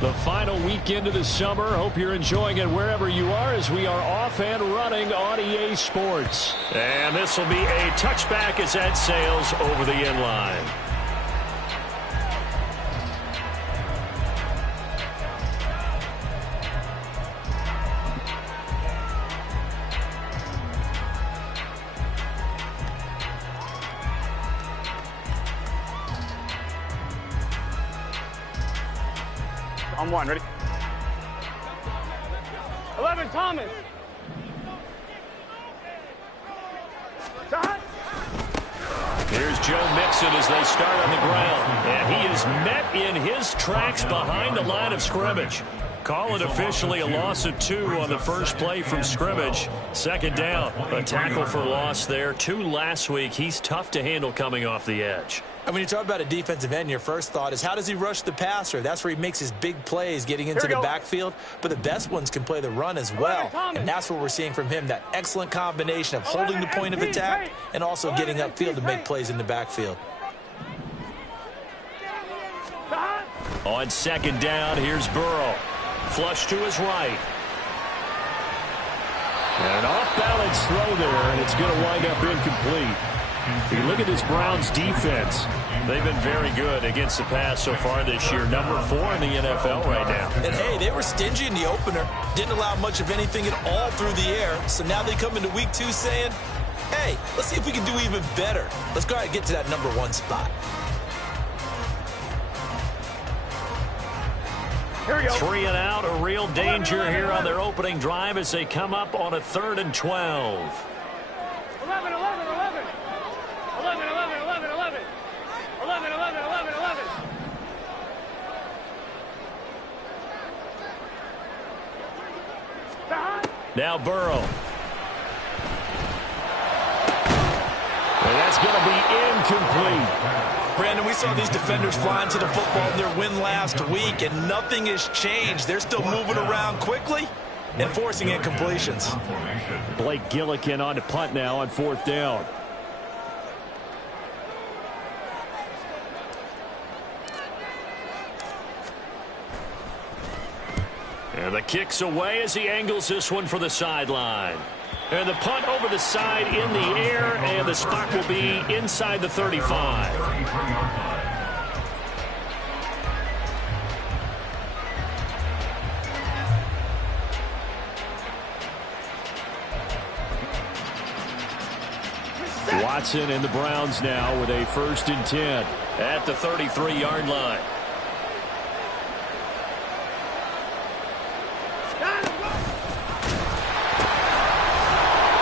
The final weekend of the summer. Hope you're enjoying it wherever you are as we are off and running on EA Sports. And this will be a touchback as that sails over the end line. On one, ready? 11, Thomas. Here's Joe Mixon as they start on the ground. And he is met in his tracks behind the line of scrimmage. Call it officially a loss of 2 on the first play from scrimmage. Second down. A tackle for loss there. 2 last week. He's tough to handle coming off the edge. And when you talk about a defensive end, your first thought is how does he rush the passer? That's where he makes his big plays getting into the backfield. But the best ones can play the run as well. And that's what we're seeing from him, that excellent combination of holding the point of attack and also getting upfield to make plays in the backfield. On second down, here's Burrow. Flush to his right. And an off-balance throw there, and it's going to wind up incomplete. If you look at this Browns defense, they've been very good against the pass so far this year. Number 4 in the NFL right now. And, hey, they were stingy in the opener. Didn't allow much of anything at all through the air. So now they come into week 2 saying, hey, let's see if we can do even better. Let's go ahead and get to that number 1 spot. Here we go. 3 and out, a real danger here on their opening drive as they come up on a 3rd and 12. 11, 11, 11. 11, 11, 11, 11. 11, 11, 11, 11. Now Burrow. and that's going to be incomplete. Brandon, we saw these defenders flying to the football in their win last week, and nothing has changed. They're still moving around quickly and forcing incompletions. Blake Gillikin on to punt now on 4th down. And the kick's away as he angles this one for the sideline. And the punt over the side in the air, and the spot will be inside the 35. Watson and the Browns now with a 1st and 10 at the 33-yard line.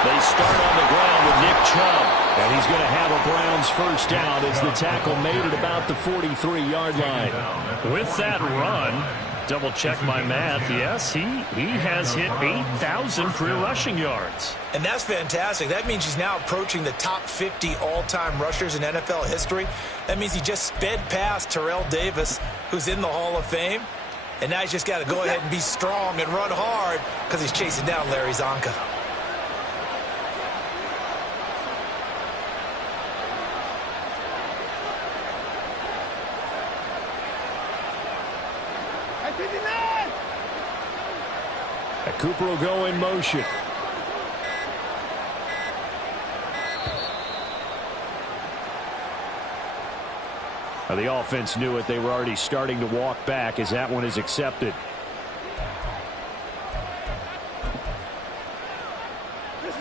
They start on the ground with Nick Chubb. And he's going to have a Browns 1st down as the tackle made it about the 43-yard line. With that run, double check my math, yes, he has hit 8,000 career rushing yards. And that's fantastic. That means he's now approaching the top 50 all-time rushers in NFL history. That means he just sped past Terrell Davis, who's in the Hall of Fame. And now he's just got to go ahead and be strong and run hard because he's chasing down Larry Zonka. Cooper will go in motion. Now the offense knew it. They were already starting to walk back as that one is accepted.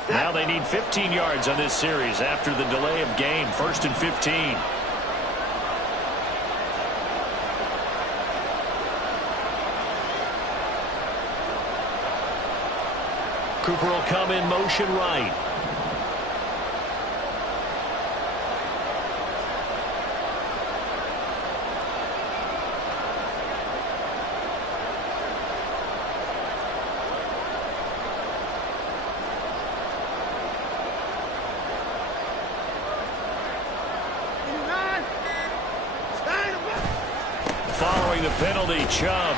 Now they need 15 yards on this series after the delay of game. 1st and 15. Cooper will come in motion right. Following the penalty, Chubb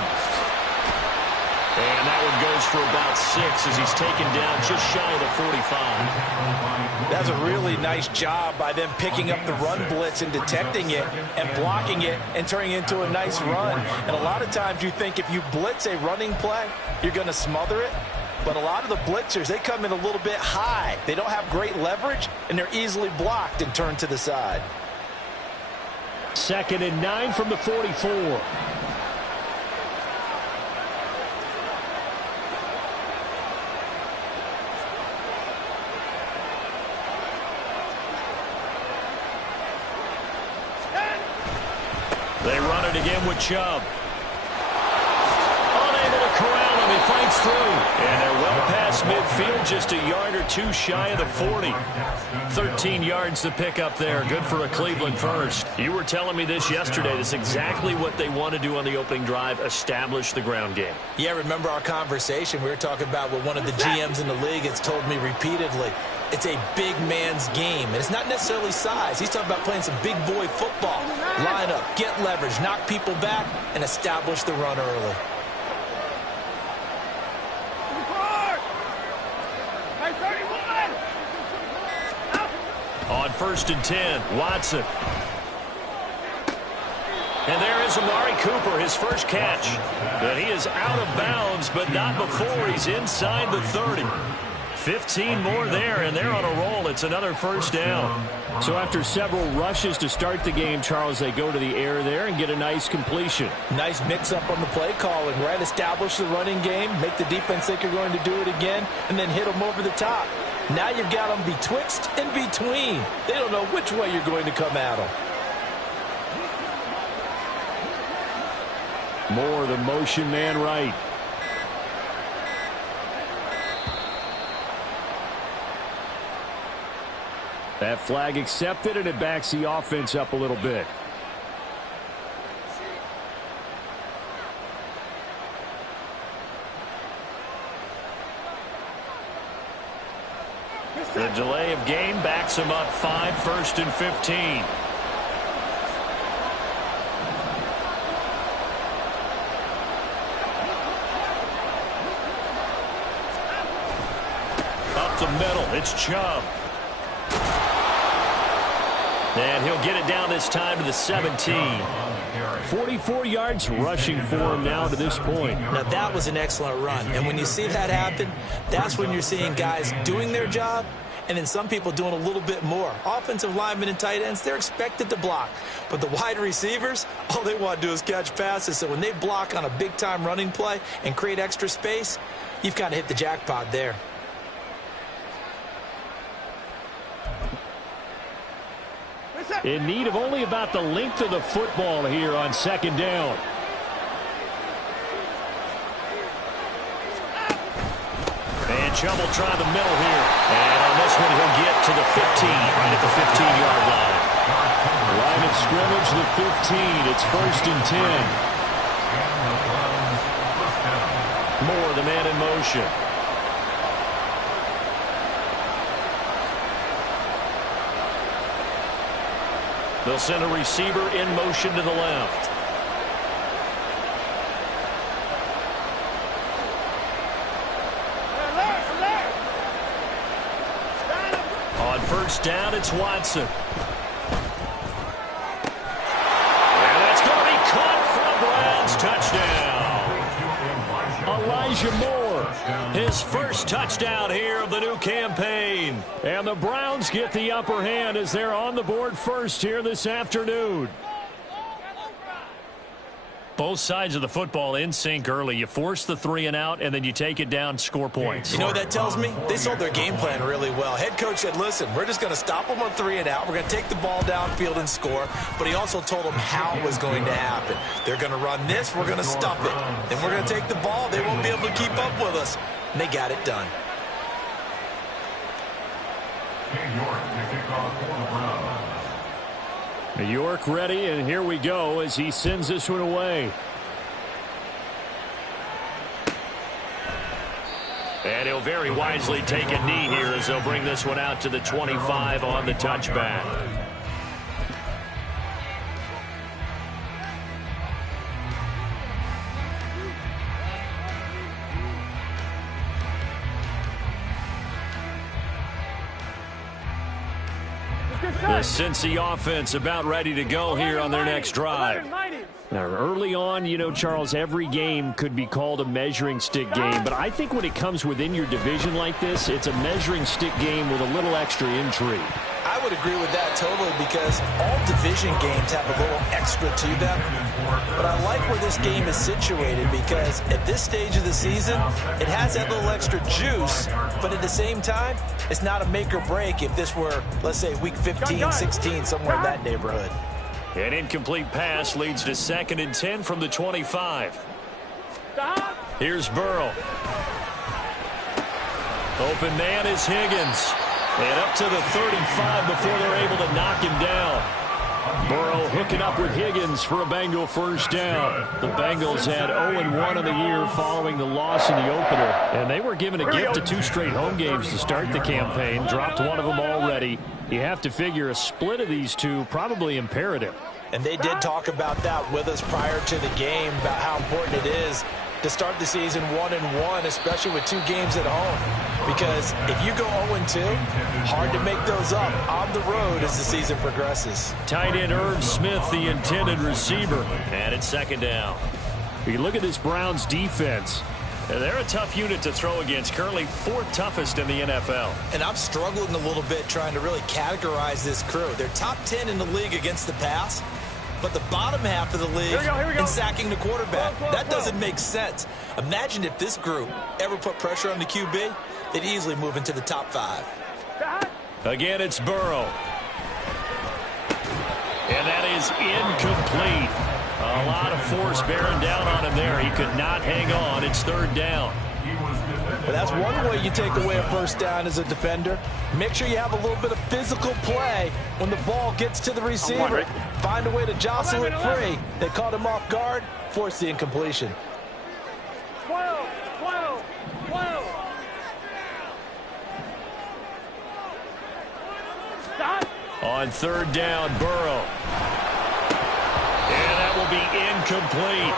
And that one goes for about 6 as he's taken down just shy of the 45. That's a really nice job by them picking up the run blitz and detecting it and blocking it and turning it into a nice run. And a lot of times you think if you blitz a running play, you're going to smother it. But a lot of the blitzers, they come in a little bit high. They don't have great leverage, and they're easily blocked and turned to the side. 2nd and 9 from the 44. They run it again with Chubb. Unable to corral him. He fights through. And they're well past midfield, just a yard or two shy of the 40. 13 yards to pick up there. Good for a Cleveland first. You were telling me this yesterday. This is exactly what they want to do on the opening drive, establish the ground game. Yeah, remember our conversation? We were talking about what one of the GMs in the league has told me repeatedly. It's a big man's game, and it's not necessarily size. He's talking about playing some big boy football. Line up, get leverage, knock people back, and establish the run early. On 1st and 10, Watson. And there is Amari Cooper, his first catch. And he is out of bounds, but not before he's inside the 30. 15 more there, and they're on a roll. It's another first down. So after several rushes to start the game, Charles, they go to the air there and get a nice completion. Nice mix-up on the play calling, right? Establish the running game, make the defense think you're going to do it again, and then hit them over the top. Now you've got them betwixt and between. They don't know which way you're going to come at them. Moore, the motion man right. That flag accepted, and it backs the offense up a little bit. The delay of game backs him up 5, 1st and 15. Up the middle, it's Chubb. And he'll get it down this time to the 17. 44 yards rushing for him now to this point. Now, that was an excellent run. And when you see that happen, that's when you're seeing guys doing their job and then some people doing a little bit more. Offensive linemen and tight ends, they're expected to block. But the wide receivers, all they want to do is catch passes. So when they block on a big-time running play and create extra space, you've kind of hit the jackpot there. In need of only about the length of the football here on 2nd down. And Chubb will try the middle here. And on this one, he'll get to the 15, right at the 15-yard line. Line of scrimmage, the 15. It's 1st and 10. Moore, the man in motion. They'll send a receiver in motion to the left. On 1st down, it's Watson. And that's going to be caught for a Browns touchdown. Elijah Moore, his first touchdown here of the new campaign. And the Browns get the upper hand as they're on the board first here this afternoon. Both sides of the football in sync early. You force the 3 and out, and then you take it down, score points. You know what that tells me? They sold their game plan really well. Head coach said, listen, we're just going to stop them on 3 and out. We're going to take the ball downfield and score. But he also told them how it was going to happen. They're going to run this. We're going to stop it. Then we're going to take the ball. They won't be able to keep up with us. And they got it done. New York ready, and here we go as he sends this one away. And he'll very wisely take a knee here as they'll bring this one out to the 25 on the touchback. The Cincy offense about ready to go here on their next drive. Now, early on, you know, Charles, every game could be called a measuring stick game, but I think when it comes within your division like this, it's a measuring stick game with a little extra intrigue. I would agree with that totally, because all division games have a little extra to them. But I like where this game is situated, because at this stage of the season, it has that little extra juice, but at the same time, it's not a make or break if this were, let's say, week 15, 16, somewhere in that neighborhood. An incomplete pass leads to 2nd and 10 from the 25. Here's Burrow. Open man is Higgins. And up to the 35 before they're able to knock him down. Burrow hooking up with Higgins for a Bengal first down. The Bengals had 0-1 on the year following the loss in the opener. And they were given a gift of 2 straight home games to start the campaign. Dropped one of them already. You have to figure a split of these two probably imperative. And they did talk about that with us prior to the game, about how important it is to start the season 1-1, especially with 2 games at home. Because if you go 0-2, hard to make those up on the road as the season progresses. Tight end Irv Smith, the intended receiver. And it's 2nd down. You look at this Browns defense. They're a tough unit to throw against, currently 4th toughest in the NFL. And I'm struggling a little bit trying to really categorize this crew. They're top 10 in the league against the pass, but the bottom half of the league in sacking the quarterback. That doesn't make sense. Imagine if this group ever put pressure on the QB, they'd easily move into the top 5. Again, it's Burrow. And that is incomplete. A lot of force bearing down on him there. He could not hang on. It's 3rd down. Well, that's one way you take away a first down as a defender. Make sure you have a little bit of physical play when the ball gets to the receiver. Find a way to jostle it free. They caught him off guard, forced the incompletion. 12. Stop. On 3rd down, Burrow. And that will be incomplete.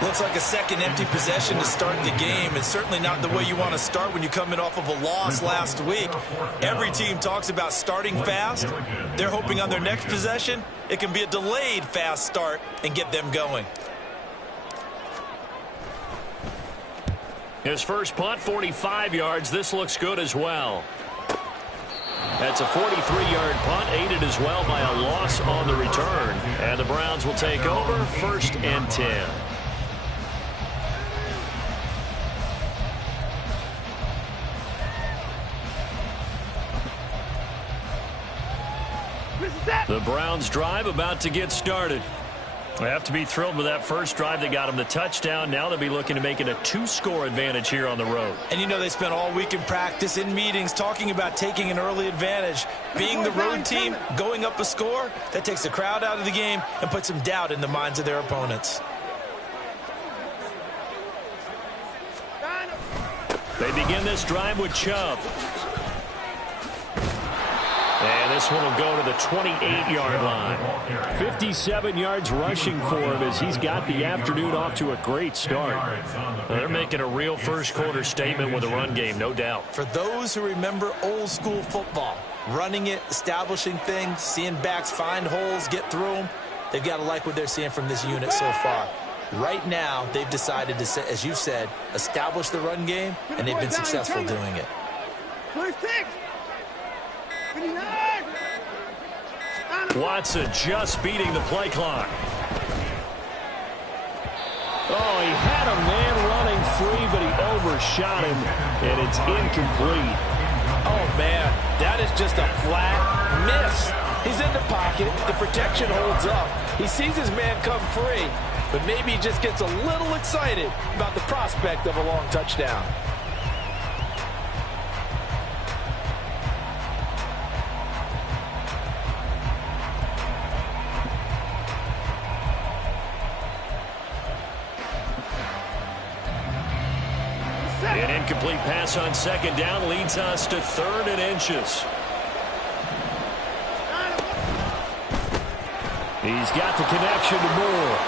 Looks like a second empty possession to start the game. It's certainly not the way you want to start when you're coming off of a loss last week. Every team talks about starting fast. They're hoping on their next possession, it can be a delayed fast start and get them going. His first punt, 45 yards. This looks good as well. That's a 43-yard punt, aided as well by a loss on the return. And the Browns will take over, 1st and 10. The Browns drive about to get started. They have to be thrilled with that first drive. They got them the touchdown. Now they'll be looking to make it a 2-score advantage here on the road. And you know, they spent all week in practice, in meetings, talking about taking an early advantage. Being the road team, going up a score, that takes the crowd out of the game and puts some doubt in the minds of their opponents. They begin this drive with Chubb. And this one will go to the 28-yard line. 57 yards rushing for him as he's got the afternoon off to a great start. They're making a real first-quarter statement with a run game, no doubt. For those who remember old-school football, running it, establishing things, seeing backs find holes, get through them, they've got to like what they're seeing from this unit so far. Right now, they've decided to, as you said, establish the run game, and they've been successful doing it. Watson just beating the play clock. Oh, he had a man running free, but he overshot him, and it's incomplete. Oh, man, that is just a flat miss. He's in the pocket. The protection holds up. He sees his man come free, but maybe he just gets a little excited about the prospect of a long touchdown. An incomplete pass on 2nd down leads us to 3rd and inches. He's got the connection to Moore.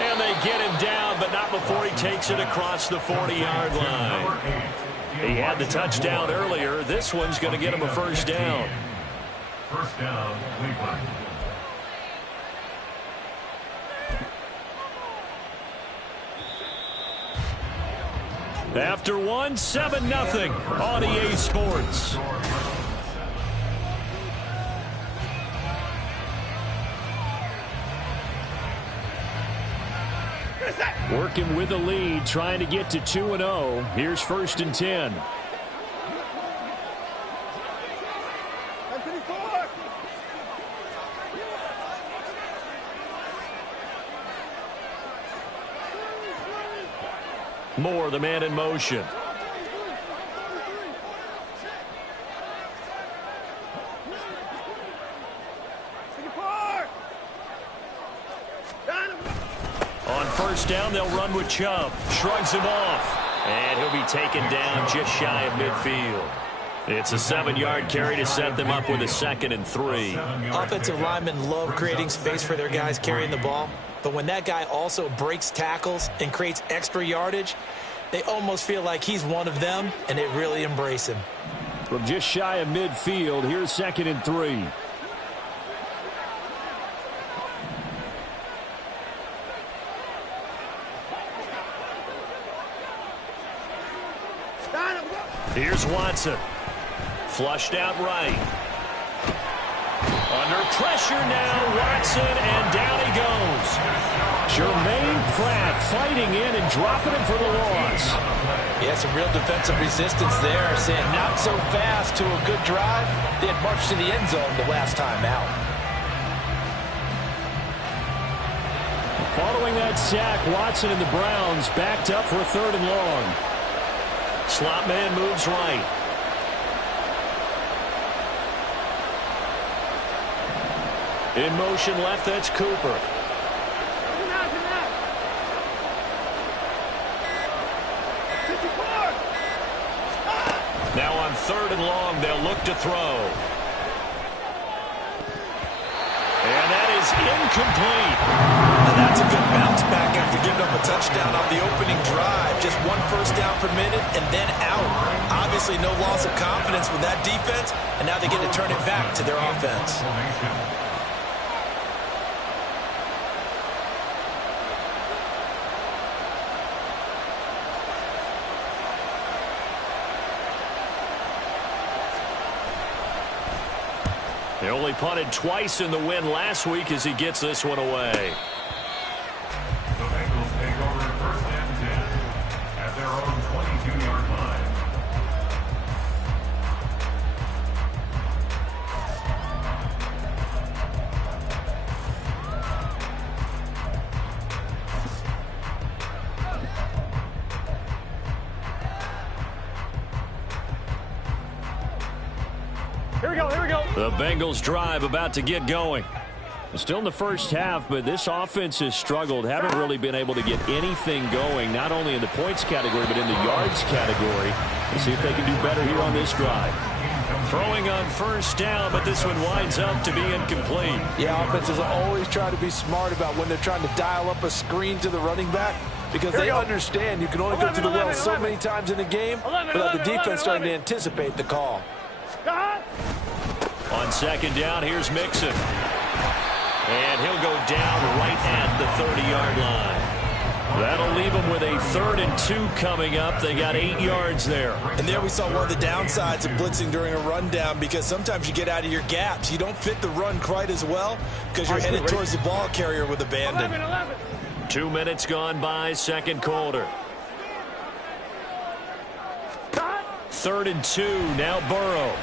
And they get him down, but not before he takes it across the 40-yard line. He had the touchdown earlier. This one's going to get him a first down. First down, Cleveland. After one, 7-0 on EA Sports. Working with the lead, trying to get to 2-0. Here's 1st and 10. Moore, the man in motion. On 1st down, they'll run with Chubb. Shrugs him off. And he'll be taken down just shy of midfield. It's a 7-yard carry to set them up with a 2nd and 3. Offensive linemen love creating space for their guys carrying the ball. But when that guy also breaks tackles and creates extra yardage, they almost feel like he's one of them, and they really embrace him. From just shy of midfield, here's 2nd and 3. Here's Watson. Flushed out right. Under pressure now, Watson, and down he goes. Jermaine Pratt fighting in and dropping him for the loss. Yeah, some real defensive resistance there, saying not so fast to a good drive. They had marched to the end zone the last time out. Following that sack, Watson and the Browns backed up for 3rd and long. Slot man moves right. In motion left, that's Cooper. Now on 3rd and long, they'll look to throw. And that is incomplete. Now that's a good bounce back after giving up a touchdown on the opening drive. Just 1 first down per minute and then out. Obviously no loss of confidence with that defense, and now they get to turn it back to their offense. He only punted twice in the win last week as he gets this one away. The Bengals take over 1st and 10 at their own 22-yard line. Here we go, here we go. The Bengals drive about to get going. Still in the first half, but this offense has struggled. Haven't really been able to get anything going, not only in the points category, but in the yards category. Let's see if they can do better here on this drive. Throwing on 1st down, but this one winds up to be incomplete. Yeah, offenses always try to be smart about when they're trying to dial up a screen to the running back, because they understand you can only go to the well so many times in a game without the defense starting to anticipate the call. On 2nd down, here's Mixon. And he'll go down right at the 30-yard line. That'll leave them with a 3rd and 2 coming up. They got 8 yards there. And there we saw one of the downsides of blitzing during a rundown, because sometimes you get out of your gaps. You don't fit the run quite as well because you're headed towards the ball carrier with abandon. 2 minutes gone by, 2nd quarter. 3rd and 2, now Burrow.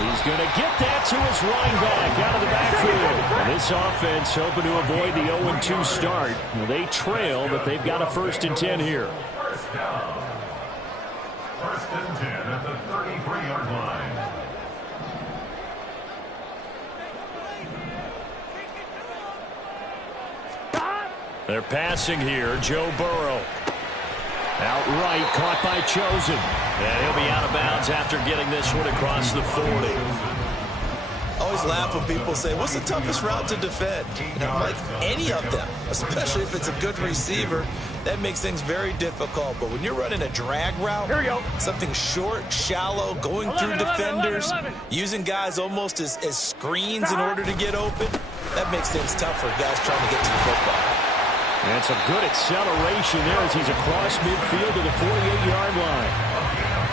He's going to get that to his running back out of the backfield. And this offense hoping to avoid the 0-2 start. Well, they trail, but they've got a 1st and 10 here. First down. 1st and 10 at the 33-yard line. They're passing here, Joe Burrow. Outright caught by Chosen. And he'll be out of bounds after getting this one across the 40. Always always laugh when people say, what's the toughest route to defend? And I'm like, any of them, especially if it's a good receiver. That makes things very difficult. But when you're running a drag route, Here we go. something short, shallow, going through defenders, using guys almost as screens in order to get open, that makes things tough for guys trying to get to the football. And it's a good acceleration there as he's across midfield to the 48-yard line.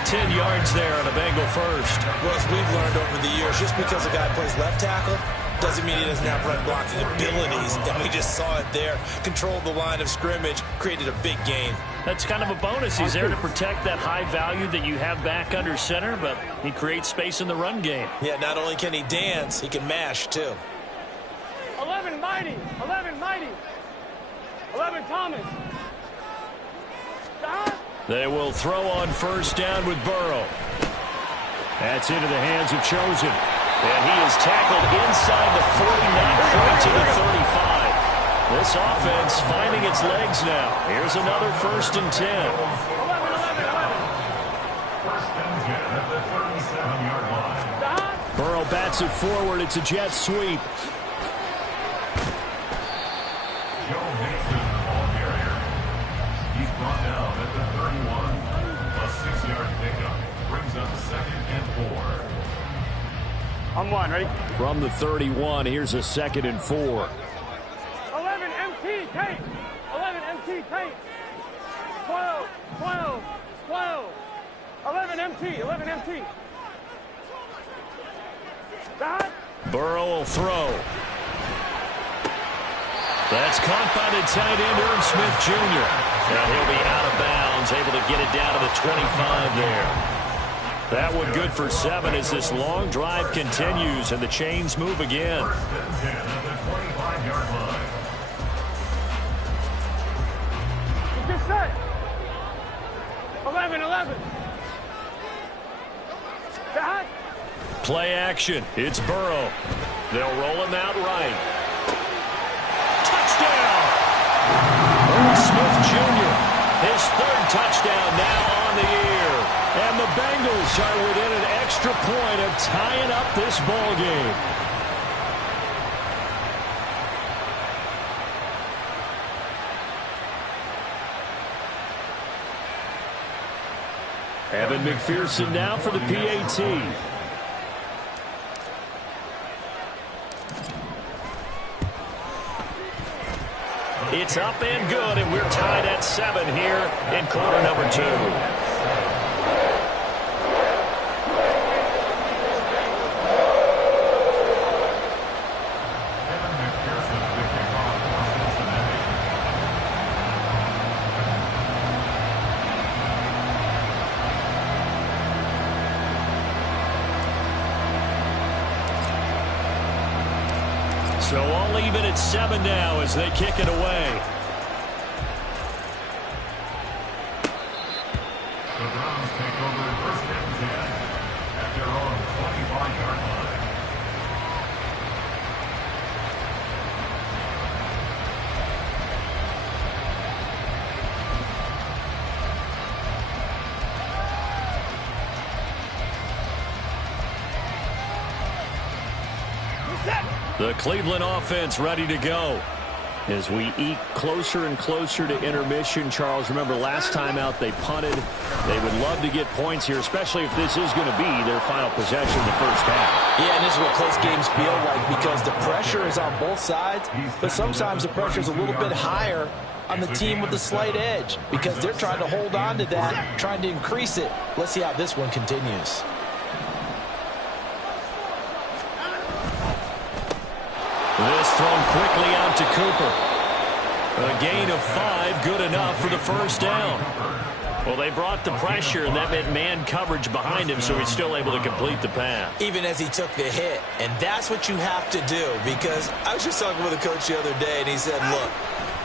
10 yards there on a Bengal first. Well, as we've learned over the years, just because a guy plays left tackle doesn't mean he doesn't have run blocking abilities. And we just saw it there. Controlled the line of scrimmage, created a big gain. That's kind of a bonus. He's there to protect that high value that you have back under center, but he creates space in the run game. Yeah, not only can he dance, he can mash too. 11 Mighty. 11 Mighty. 11 Thomas. They will throw on first down with Burrow. That's into the hands of Chosen. And he is tackled inside the 40, not quite to the 35. This offense finding its legs now. Here's another 1st and 10. 11. First and 10 at the 37-yard line. Burrow bats it forward. It's a jet sweep. Joe Mixon, the ball carrier. He's brought down at the 31. A 6-yard pickup brings up 2nd and 4. I'm one, ready? From the 31, here's a 2nd and 4. 11 MT, tape. 11 MT, tape. 12, 12, 12. 11 MT, 11 MT. Dot. Burrow will throw. That's caught by the tight end, Irv Smith Jr. And he'll be out of bounds, able to get it down to the 25 there. That one good for 7 as this long drive continues and the chains move again. 1st and 10 at the 25-yard line. Get set. 11, 11. Dot. Play action. It's Burrow. They'll roll him out right. Touchdown! Irv Smith Jr. His 3rd touchdown now on the year. And the Bengals are within an extra point of tying up this ball game. Evan McPherson now for the PAT. It's up and good, and we're tied at 7 here in quarter number 2. So all even at 7 now as they kick it away. The Browns take over 1st and 10 at their own 25-yard line. The Cleveland offense ready to go. As we eke closer and closer to intermission, Charles, remember last time out they punted. They would love to get points here, especially if this is going to be their final possession in the first half. Yeah, and this is what close games feel like because the pressure is on both sides, but sometimes the pressure is a little bit higher on the team with the slight edge because they're trying to hold on to that, trying to increase it. Let's see how this one continues. This thrown quickly out to Cooper. A gain of 5, good enough for the first down. Well, they brought the pressure, and that meant man coverage behind him, so he's still able to complete the pass. Even as he took the hit, and that's what you have to do because I was just talking with a coach the other day, and he said, look,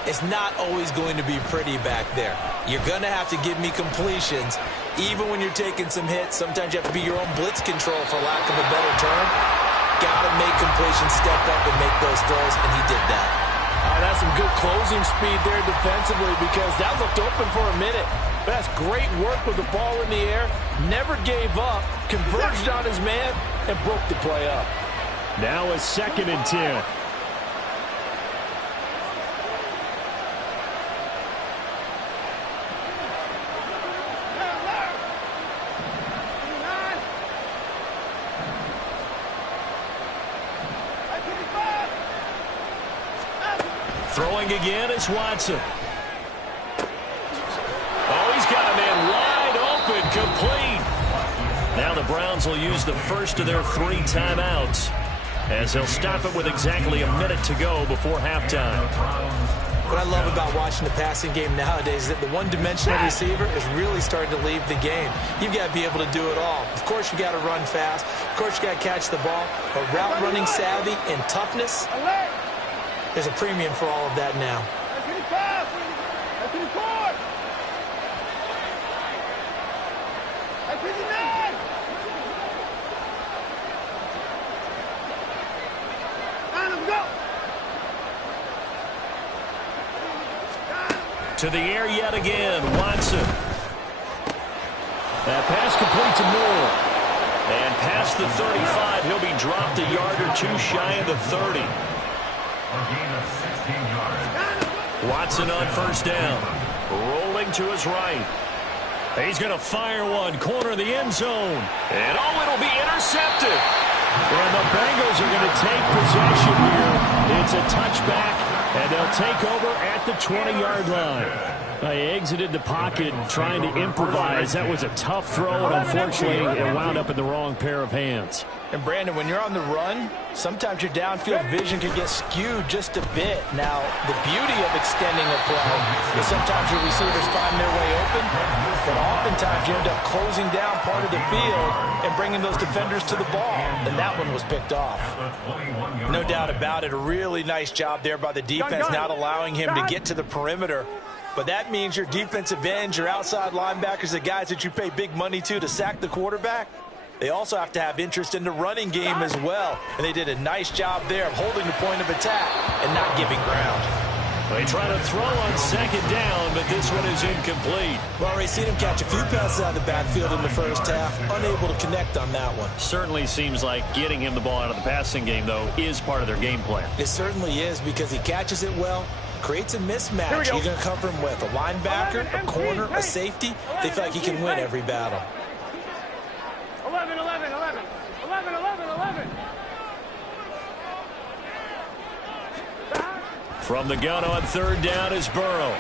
it's not always going to be pretty back there. You're going to have to give me completions. Even when you're taking some hits, sometimes you have to be your own blitz control, for lack of a better term. Got to make completions, step up and make those throws, and he did that. That's some good closing speed there defensively because that looked open for a minute. But that's great work with the ball in the air. Never gave up, converged on his man, and broke the play up. Now a 2nd and 10. Throwing again is Watson. Oh, he's got a man wide open, complete. Now the Browns will use the first of their 3 timeouts as they'll stop it with exactly a minute to go before halftime. What I love about watching the passing game nowadays is that the one-dimensional receiver is really starting to leave the game. You've got to be able to do it all. Of course, you got to run fast. Of course, you got to catch the ball. But route running savvy and toughness, there's a premium for all of that now. To the air yet again, Watson. That pass complete to Moore. And past the 35, he'll be dropped a yard or 2 shy of the 30. A gain of 16 yards. Watson on first down. Rolling to his right. He's going to fire one, corner of the end zone. And it'll be intercepted. And the Bengals are going to take possession here. It's a touchback, and they'll take over at the 20-yard line. They exited the pocket trying to improvise. That was a tough throw, and unfortunately, it wound up in the wrong pair of hands. And, Brandon, when you're on the run, sometimes your downfield vision can get skewed just a bit. Now, the beauty of extending a play is sometimes your receivers find their way open, but oftentimes you end up closing down part of the field and bringing those defenders to the ball, and that one was picked off. No doubt about it, a really nice job there by the defense, not allowing him to get to the perimeter. But that means your defensive ends, your outside linebackers, the guys that you pay big money to sack the quarterback, they also have to have interest in the running game as well. And they did a nice job there of holding the point of attack and not giving ground. They try to throw on second down, but this one is incomplete. We've already seen him catch a few passes out of the backfield in the first half, unable to connect on that one. Certainly seems like getting him the ball out of the passing game, though, is part of their game plan. It certainly is, because he catches it well, creates a mismatch. You're going to cover him with a linebacker, a corner, a safety. They feel like he can win every battle. 11, 11, 11. 11, 11, 11. From the gun on third down is Burrow.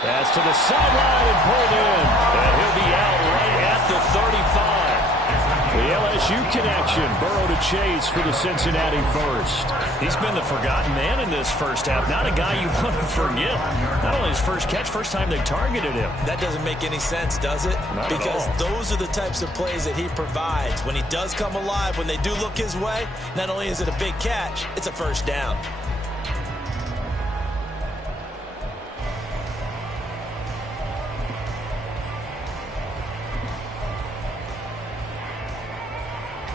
Pass to the sideline and pulled in. And he'll be out right at the 35. The LSU connection. Burrow to Chase for the Cincinnati first. He's been the forgotten man in this first half. Not a guy you want to forget. Not only his first catch, first time they targeted him. That doesn't make any sense, does it? Because those are the types of plays that he provides. When he does come alive, when they do look his way, not only is it a big catch, it's a first down.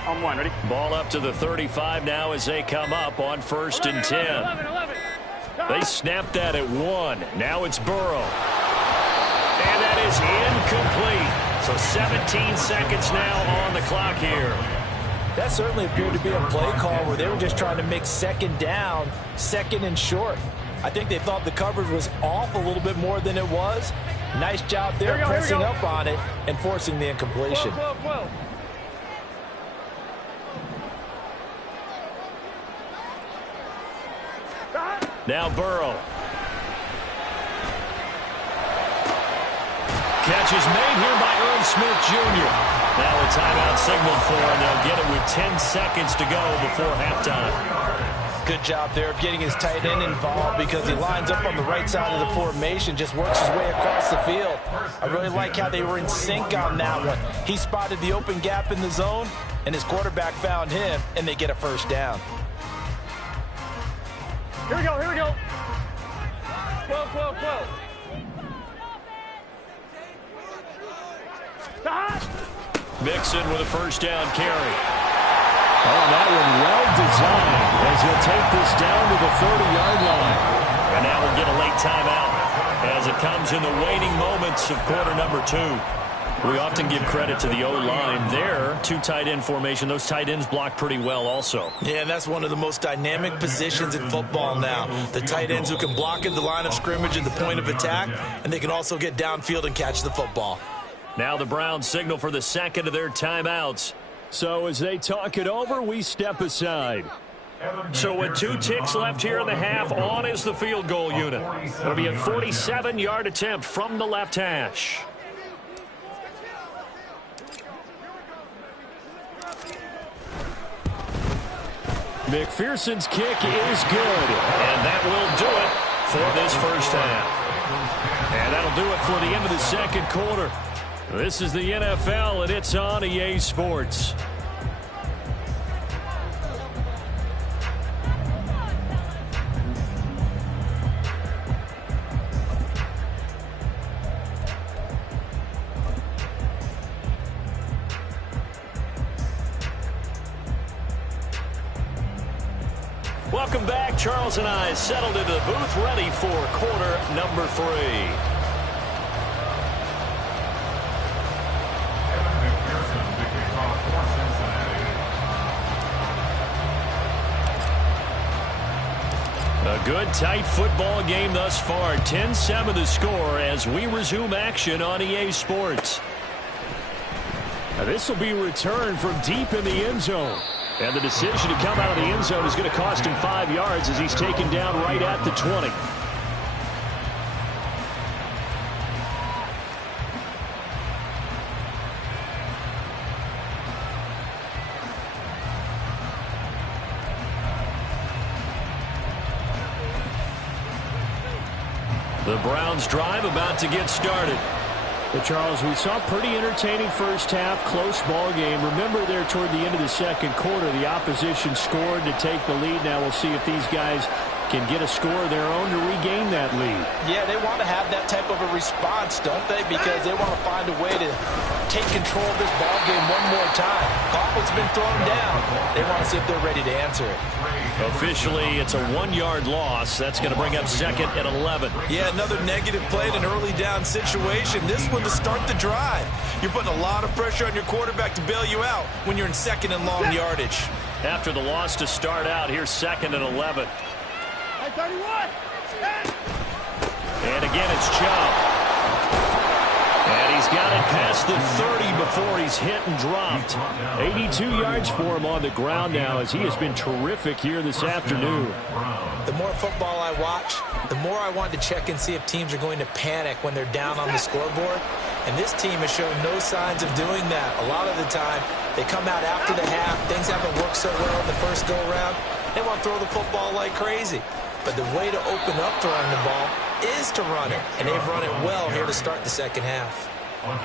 On one, ready? Ball up to the 35 now as they come up on first and 10. 11, 11. They snapped that at 1. Now it's Burrow. And that is incomplete. So 17 seconds now on the clock here. That certainly appeared to be a play call where they were just trying to make second down, second and short. I think they thought the coverage was off a little bit more than it was. Nice job there pressing up on it and forcing the incompletion. 12, 12. Now Burrow. Catch is made here by Irv Smith Jr. Now a timeout signaled for, and they'll get it with 10 seconds to go before halftime. Good job there of getting his tight end involved, because he lines up on the right side of the formation, just works his way across the field. I really like how they were in sync on that one. He spotted the open gap in the zone, and his quarterback found him, and they get a first down. Here we go, here we go. 12, 12, 12. Mixon with a first down carry. Oh, that one well designed as he'll take this down to the 30-yard line. And now we'll get a late timeout as it comes in the waning moments of quarter number 2. We often give credit to the O-line there. Two tight end formation. Those tight ends block pretty well also. Yeah, and that's one of the most dynamic positions in football now. The tight ends who can block at the line of scrimmage at the point of attack, and they can also get downfield and catch the football. Now the Browns signal for the second of their timeouts. So as they talk it over, we step aside. So with 2 ticks left here in the half, on is the field goal unit. It'll be a 47-yard attempt from the left hash. McPherson's kick is good. And that will do it for this first half. And that'll do it for the end of the second quarter. This is the NFL, and it's on EA Sports. Welcome back. Charles and I settled into the booth, ready for quarter number 3. A good, tight football game thus far. 10-7 the score as we resume action on EA Sports. Now this will be returned from deep in the end zone. And the decision to come out of the end zone is going to cost him 5 yards as he's taken down right at the 20. The Browns drive about to get started. But Charles, we saw a pretty entertaining first half, close ball game. Remember there toward the end of the second quarter, the opposition scored to take the lead. Now we'll see if these guys can get a score of their own to regain that lead. Yeah, they want to have that type of a response, don't they? Because they want to find a way to take control of this ball game one more time. Gauntlet's been thrown down. They want to see if they're ready to answer it. Officially, it's a 1-yard loss. That's going to bring up second and 11. Yeah, another negative play in an early down situation. This one to start the drive. You're putting a lot of pressure on your quarterback to bail you out when you're in second and long yardage. After the loss to start out, here's second and 11. 31. And again, it's Chubb. And he's got it past the 30 before he's hit and dropped. 82 yards for him on the ground now as he has been terrific here this afternoon. The more football I watch, the more I want to check and see if teams are going to panic when they're down on the scoreboard. And this team has shown no signs of doing that. A lot of the time, they come out after the half. Things haven't worked so well in the first go-around. They want to throw the football like crazy. But the way to open up throwing the ball is to run it. And they've run it well here to start the second half.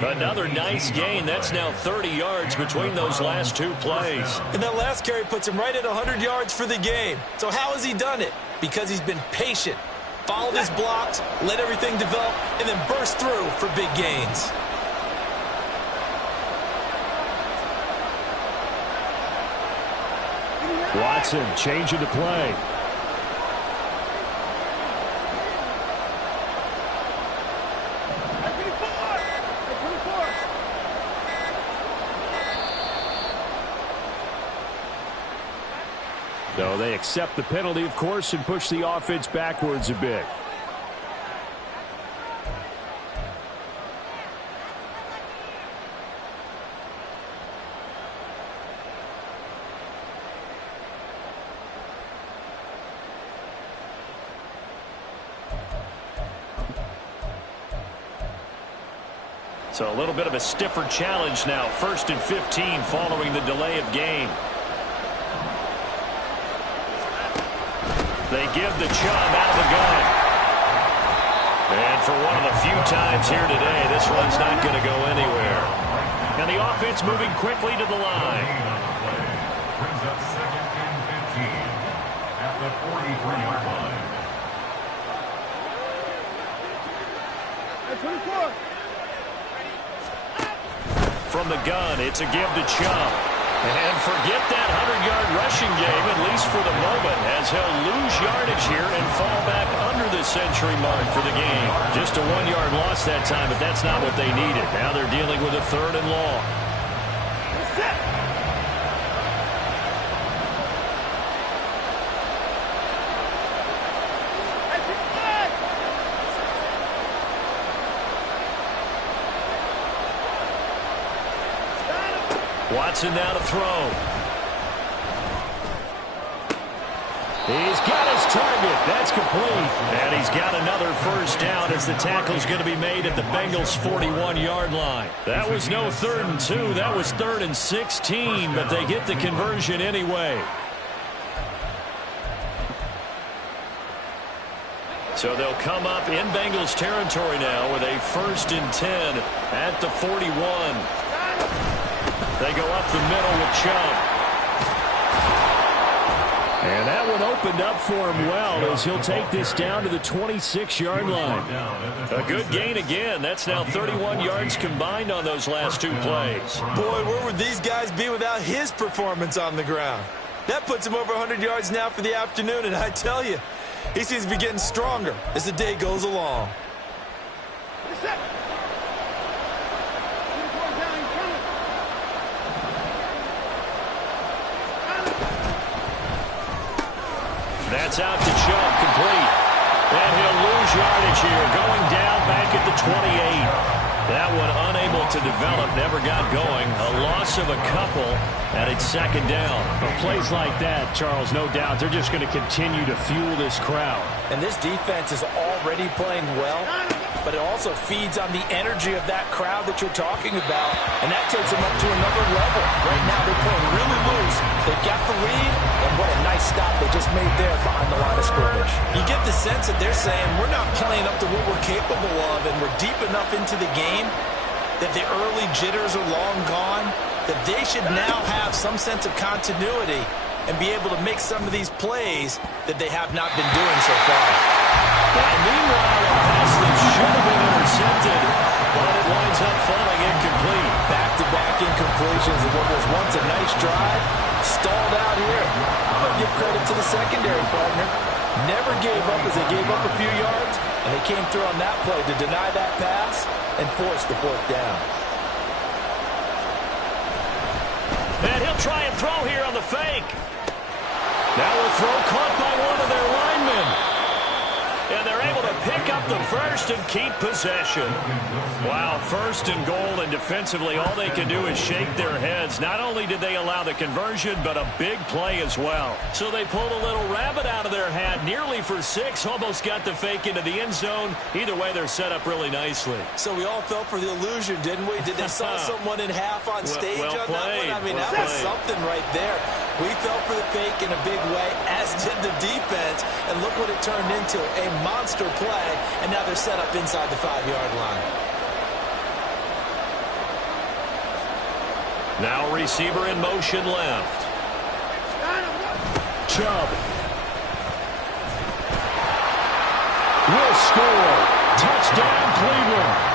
Another nice gain. That's now 30 yards between those last 2 plays. And that last carry puts him right at 100 yards for the game. So how has he done it? Because he's been patient, followed his blocks, let everything develop, and then burst through for big gains. Watson changing the play. So they accept the penalty, of course, and push the offense backwards a bit. So a little bit of a stiffer challenge now. 1st and 15 following the delay of game. They give the Chubb out of the gun. And for one of the few times here today, this one's not going to go anywhere. And the offense moving quickly to the line. Brings up second and 15 at the 43-yard line. At 24. From the gun, it's a give to Chubb. And forget that 100-yard rushing game, at least for the moment, as he'll lose yardage here and fall back under the century mark for the game. Just a 1-yard loss that time, but that's not what they needed. Now they're dealing with a 3rd and long. Watson now to throw. He's got his target. That's complete. And he's got another first down as the tackle's going to be made at the Bengals' 41-yard line. That was no 3rd and 2. That was 3rd and 16, but they get the conversion anyway. So they'll come up in Bengals territory now with a 1st and 10 at the 41. They go up the middle with Chubb. And that one opened up for him well as he'll take this down to the 26-yard line. A good gain again. That's now 31 yards combined on those last 2 plays. Boy, where would these guys be without his performance on the ground? That puts him over 100 yards now for the afternoon, and I tell you, he seems to be getting stronger as the day goes along. That's out to Chubb, complete. And he'll lose yardage here, going down back at the 28. That one unable to develop, never got going. A loss of a couple, and it's 2nd down. Well, plays like that, Charles, no doubt, they're just going to continue to fuel this crowd. And this defense is already playing well, but it also feeds on the energy of that crowd that you're talking about, and that takes them up to another level. Right now, they're playing really loose. They've got the lead, and what a nice stop they just made there behind the line of scrimmage. You get the sense that they're saying, we're not playing up to what we're capable of, and we're deep enough into the game that the early jitters are long gone, that they should now have some sense of continuity and be able to make some of these plays that they have not been doing so far. Now, meanwhile, a pass that should have been intercepted, but it winds up falling incomplete. Back-to-back incompletions of what was once a nice drive, stalled out here. I'm going to give credit to the secondary partner. Never gave up as they gave up a few yards, and they came through on that play to deny that pass and force the 4th down. And he'll try and throw here on the fake. Now a throw caught by one of their linemen. And they're able to pick up the first and keep possession. Wow, 1st and goal, and defensively all they can do is shake their heads. Not only did they allow the conversion, but a big play as well. So they pulled a little rabbit out of their hat, nearly for 6, almost got the fake into the end zone. Either way, they're set up really nicely. So we all fell for the illusion, didn't we? Did they saw someone in half on stage on that one? I mean, that was something right there. We fell for the fake in a big way, as did the defense, and look what it turned into, a monster play, and now they're set up inside the 5-yard line. Now receiver in motion left. Chubb will score. Touchdown, Cleveland.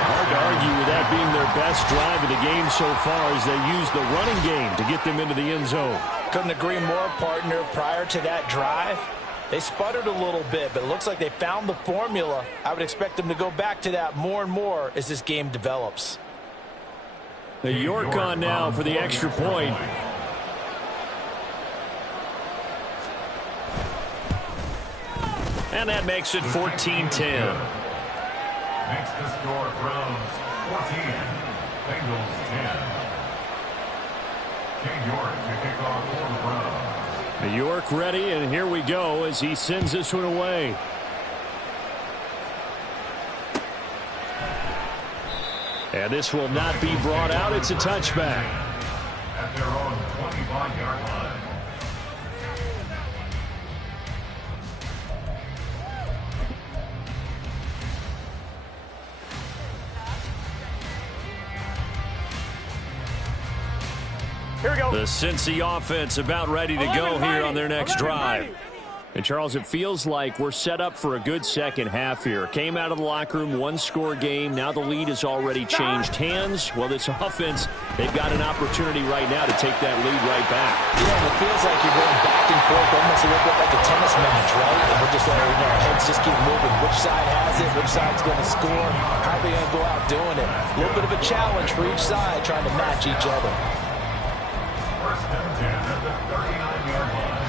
Hard to argue with that being their best drive of the game so far as they use the running game to get them into the end zone. Couldn't agree more, partner. Prior to that drive, they sputtered a little bit, but it looks like they found the formula. I would expect them to go back to that more and more as this game develops. The York on now for the extra point. And that makes it 14-10. Makes the score Browns 14, Bengals 10. King York to kick off for the Browns. York ready, and here we go as he sends this one away. And this will not be brought out. It's a touchback. At their own 25-yard line. Here we go. The Cincy offense about ready to go here on their next drive. And, Charles, it feels like we're set up for a good second half here. Came out of the locker room, one-score game. Now the lead has already changed hands. Well, this offense, they've got an opportunity right now to take that lead right back. Yeah, and it feels like you're going back and forth, almost a little bit like a tennis match, right? And we're just letting our heads just keep moving. Which side has it? Which side's going to score? How are they going to go out doing it? A little bit of a challenge for each side, trying to match each other. First and 10 at the 39-yard line.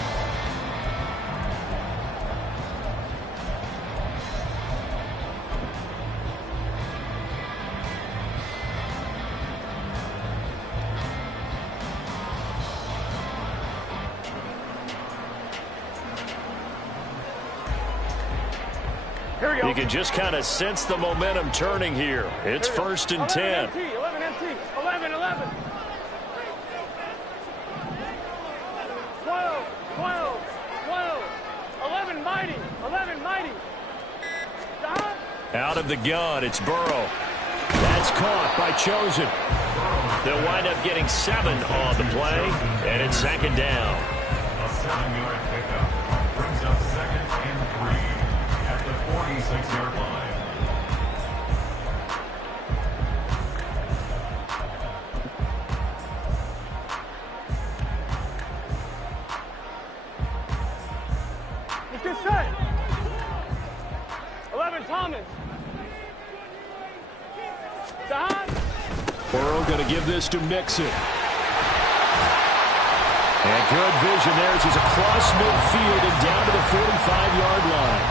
You can just kind of sense the momentum turning here. It's first and 10. 11 MT, 11, 11. 12, 12, 12. 11 mighty, 11 mighty. Stop. Out of the gun, it's Burrow. That's caught by Chosen. They'll wind up getting 7 on the play, and it's second down. A 7-yard pickup brings up second and 3 at the 46-yard line. Let's get set. 11 Thomas. Stop. Burrow going to give this to Mixon. And good vision there as he's across midfield and down to the 45-yard line.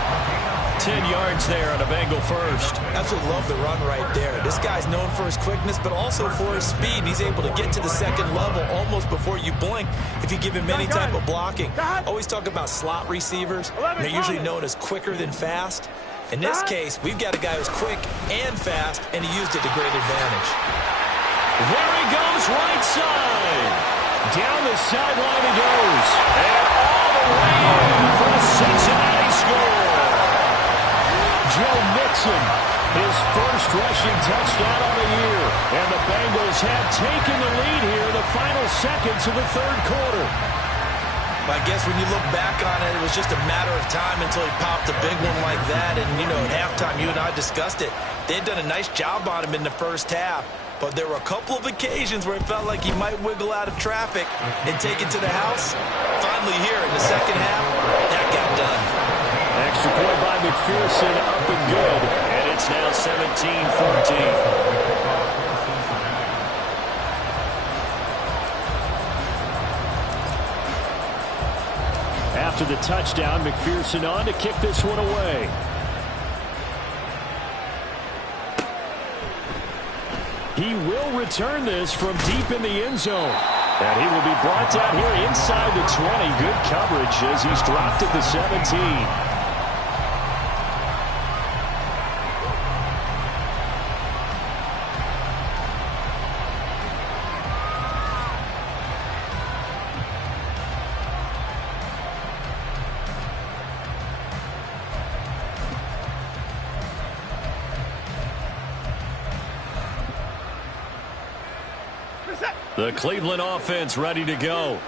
10 yards there on a Bengal first. Absolutely love the run right there. This guy's known for his quickness, but also for his speed. He's able to get to the second level almost before you blink if you give him any type of blocking. Always talk about slot receivers. They're usually known as quicker than fast. In this case, we've got a guy who's quick and fast, and he used it to great advantage. There he goes, right side. Down the sideline he goes. And all the way in for a Cincinnati score. Joe Mixon, his first rushing touchdown of the year. And the Bengals have taken the lead here in the final seconds of the third quarter. I guess when you look back on it, it was just a matter of time until he popped a big one like that. And, you know, at halftime, you and I discussed it. They'd done a nice job on him in the first half. But there were a couple of occasions where it felt like he might wiggle out of traffic and take it to the house. Finally here in the second half, that got done. Extra point by McPherson, up and good. And it's now 17-14. After the touchdown, McPherson on to kick this one away. He will return this from deep in the end zone. And he will be brought down here inside the 20. Good coverage as he's dropped at the 17. The Cleveland offense ready to go.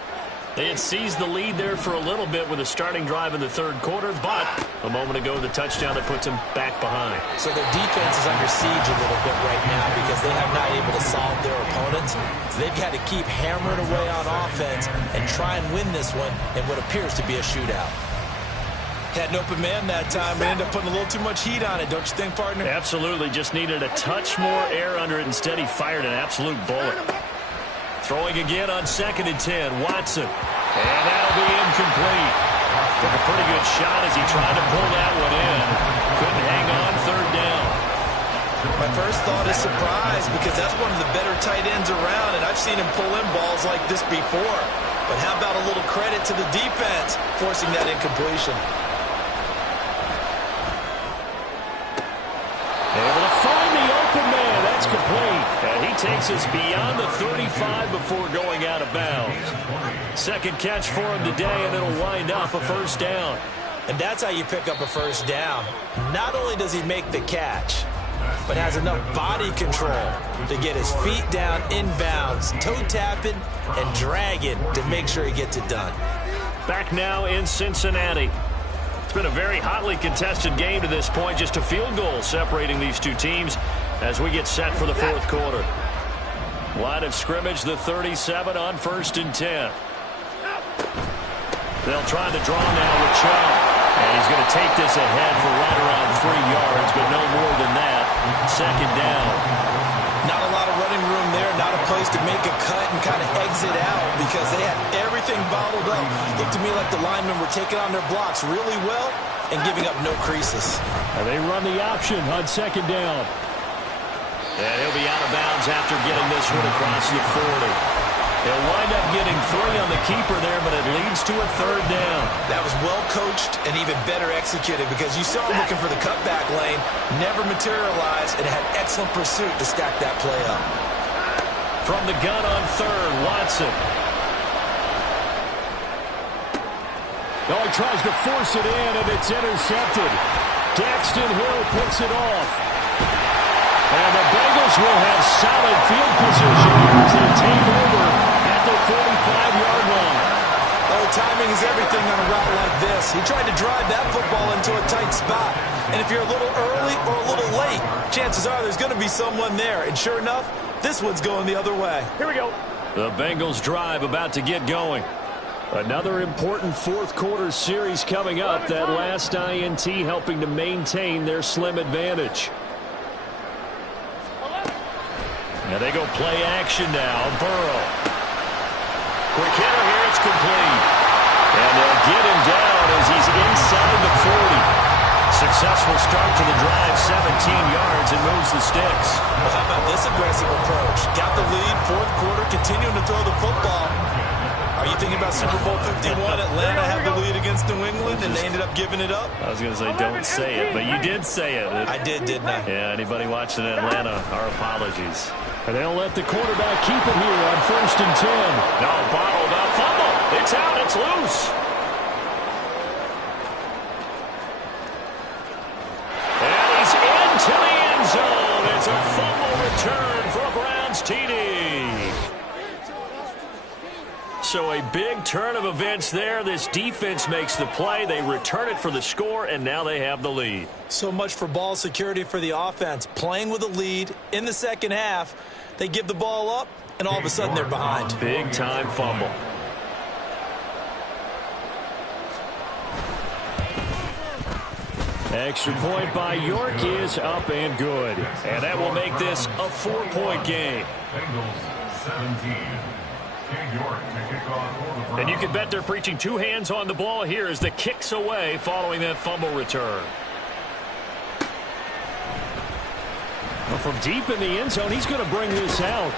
They had seized the lead there for a little bit with a starting drive in the third quarter, but a moment ago the touchdown that puts them back behind. So their defense is under siege a little bit right now because they have not able to solve their opponents. So they've got to keep hammering away on offense and try and win this one in what appears to be a shootout. Had an open man that time, but ended up putting a little too much heat on it, don't you think, partner? Absolutely, just needed a touch more air under it. Instead, he fired an absolute bullet. Throwing again on 2nd and 10, Watson. And that'll be incomplete. Took a pretty good shot as he tried to pull that one in. Couldn't hang on, third down. My first thought is surprise because that's one of the better tight ends around, and I've seen him pull in balls like this before. But how about a little credit to the defense forcing that incompletion? Able to find the open man. That's complete. And he takes us beyond the 35 before going out of bounds. Second catch for him today, and it'll wind up a first down. And that's how you pick up a first down. Not only does he make the catch, but has enough body control to get his feet down inbounds, toe tapping and dragging to make sure he gets it done. Back now in Cincinnati. It's been a very hotly contested game to this point. Just a field goal separating these two teams as we get set for the fourth quarter. Line of scrimmage, the 37 on 1st and 10. They'll try the draw now with Chubb. And he's going to take this ahead for right around 3 yards, but no more than that. Second down. Not a lot of running room there, not a place to make a cut and kind of exit out because they had everything bottled up. Looked to me like the linemen were taking on their blocks really well and giving up no creases. And they run the option on 2nd down. And he'll be out of bounds after getting this one across the 40. He'll wind up getting 3 on the keeper there, but it leads to a 3rd down. That was well coached and even better executed because you saw him looking for the cutback lane, never materialized, and had excellent pursuit to stack that play up. From the gun on 3rd, Watson. Oh, he tries to force it in, and it's intercepted. Daxton Hill picks it off. And the Bengals will have solid field position as they take over at the 45-yard line. Oh, timing is everything on a route like this. He tried to drive that football into a tight spot. And if you're a little early or a little late, chances are there's going to be someone there. And sure enough, this one's going the other way. Here we go. The Bengals drive about to get going. Another important fourth quarter series coming up. That last INT helping to maintain their slim advantage. And they go play action now. Burrow. Quick hitter here. It's complete. And they'll get him down as he's inside the 40. Successful start to the drive. 17 yards and moves the sticks. Well, how about this aggressive approach? Got the lead, fourth quarter, continuing to throw the football. Are you thinking about Super Bowl 51? Atlanta had the lead against New England, and they ended up giving it up? I was going to say, don't say it, but you did say it. I did, didn't I? Yeah, anybody watching Atlanta, our apologies. And they'll let the quarterback keep it here on 1st and 10. No, bottled up. Fumble. It's out. It's loose. And he's into the end zone. It's a fumble return for a Browns TD. So a big turn of events there. This defense makes the play. They return it for the score, and now they have the lead. So much for ball security for the offense. Playing with a lead in the second half, they give the ball up, and all of a sudden they're behind. Big-time fumble. Extra point by York is up and good. And that will make this a 4-point game. Bengals 17. York to kick off for the Browns. And you can bet they're preaching 2 hands on the ball here as the kick's away following that fumble return. Well, from deep in the end zone, he's going to bring this out.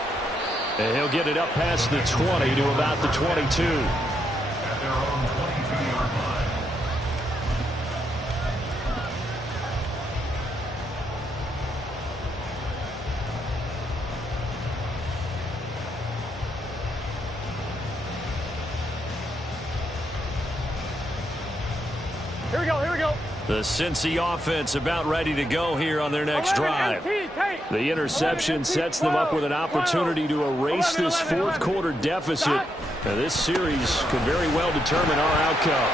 And he'll get it up past the 20 to about the 22. At their own 22-yard line. Here we go, here we go. The Cincy offense about ready to go here on their next drive. The interception sets them up with an opportunity to erase this fourth quarter deficit. Now, this series could very well determine our outcome.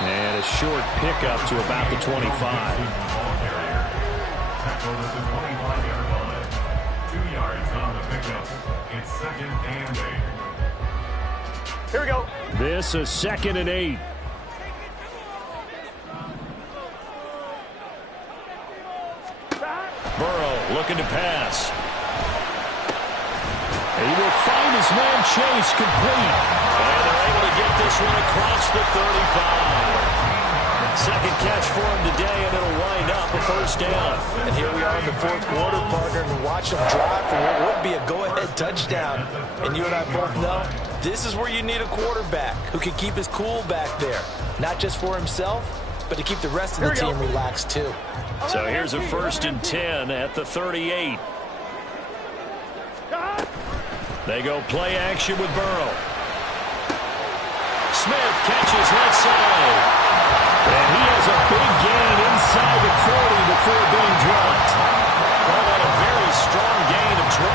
And a short pickup to about the 25. Tackled at the 25-yard line. 2 yards on the pickup. It's 2nd and 8. Here we go. This a 2nd and 8. Burrow looking to pass. He will find his man Chase complete. And they're able to get this one across the 35. Second catch for him today, and it'll wind up a 1st down. And here we are in the fourth quarter, partner, and watch them drive for what would be a go-ahead touchdown. And you and I both know this is where you need a quarterback who can keep his cool back there. Not just for himself, but to keep the rest of the team relaxed too. So here's a 1st and 10 at the 38. They go play action with Burrow. Smith catches left side. And he has a big gain inside the 40 before being dropped. Call that a very strong gain of 24.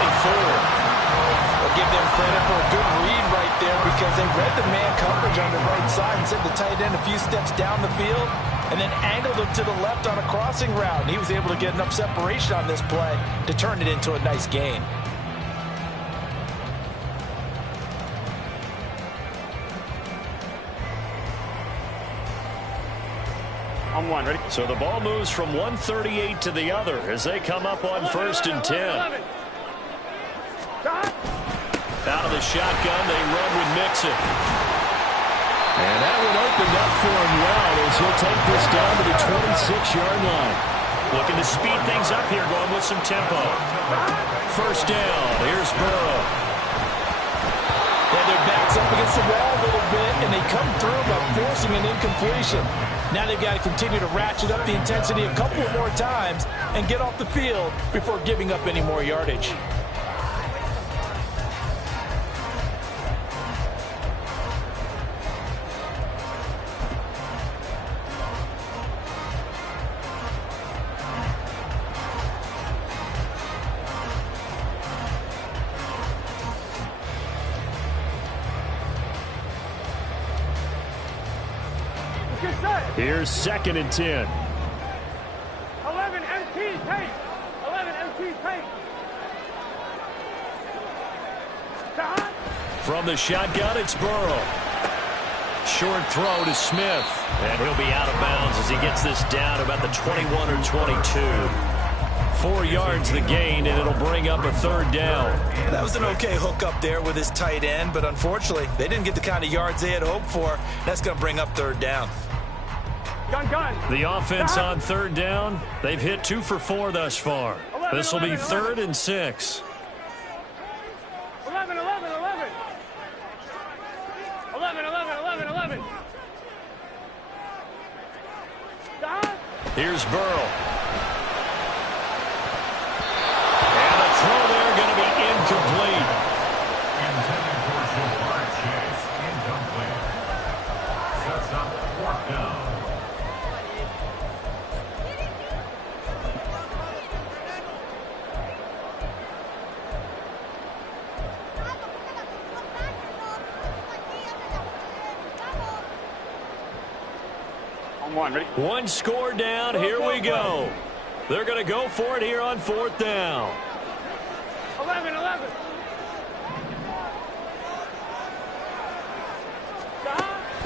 I'll give them credit for a good read right there because they read the man coverage on the right side and sent the tight end a few few steps down the field and then angled him to the left on a crossing route. And he was able to get enough separation on this play to turn it into a nice gain. On one, ready? So the ball moves from 138 to the other as they come up on 1st and 10. Out of the shotgun, they run with Mixon. And that one opened up for him well as he'll take this down to the 26-yard line. Looking to speed things up here, going with some tempo. 1st down, here's Burrow. And their back's up against the wall a little bit, and they come through by forcing an incompletion. Now they've got to continue to ratchet up the intensity a couple of more times and get off the field before giving up any more yardage. Here's 2nd and 10. 11 MT tape. 11 MT tape. From the shotgun, it's Burrow. Short throw to Smith. And he'll be out of bounds as he gets this down about the 21 or 22. 4 yards the gain, and it'll bring up a 3rd down. That was an okay hook up there with his tight end, but unfortunately, they didn't get the kind of yards they had hoped for. That's going to bring up 3rd down. Gun. The offense on 3rd down, they've hit 2 for 4 thus far. This will be 3rd and 6. 11. 11. Here's Burrow. And a throw there going to be incomplete. Intended for Jamar Chase. Incomplete. Sets up 4th down. On one, ready? 1 score down. Here we go. They're going to go for it here on 4th down. 11.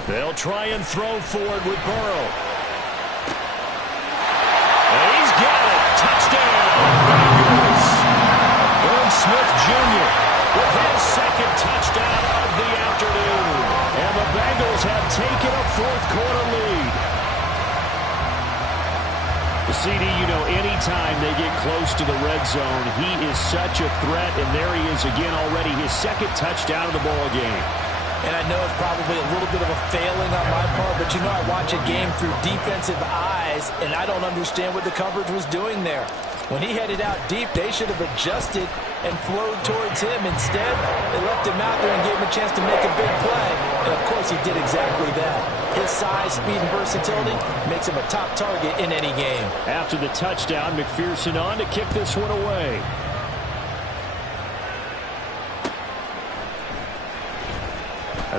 They'll try and throw forward with Burrow. And he's got it. Touchdown. Bengals. Burns Smith Jr. with his 2nd touchdown of the afternoon. And the Bengals have taken a 4th quarter lead. CD, you know, anytime they get close to the red zone, he is such a threat, and there he is again already, his 2nd touchdown of the ball game. And I know it's probably a little bit of a failing on my part, but you know I watch a game through defensive eyes, and I don't understand what the coverage was doing there. When he headed out deep, they should have adjusted and flowed towards him. Instead, they left him out there and gave him a chance to make a big play. And, of course, he did exactly that. His size, speed, and versatility makes him a top target in any game. After the touchdown, McPherson on to kick this one away.